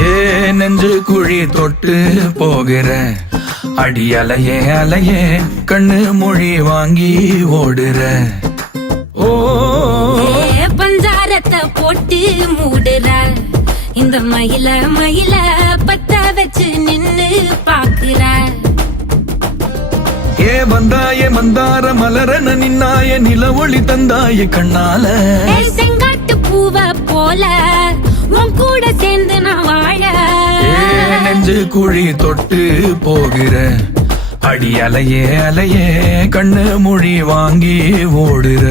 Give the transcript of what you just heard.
ஏ நெஞ்சு குழி தொட்டு போகிற அடி அலையே அலையே கண்ணு மொழி வாங்கி ஓடுற. ஓ பஞ்சாரத்தை போட்டு மூடுற இந்த மயில மயில பத்த வச்சு நின்னு பாக்குற. ஏ வந்தாய மந்தார மலரன நின்னாய நில ஒளி தந்தாய கண்ணால. செங்காட்டு பூவ போல உன் கூட சேர்ந்து நான் வாழ. நெஞ்சு குழி தொட்டு போகிற அடி அலையே அலையே கண்ணு மொழி வாங்கி ஓடுற.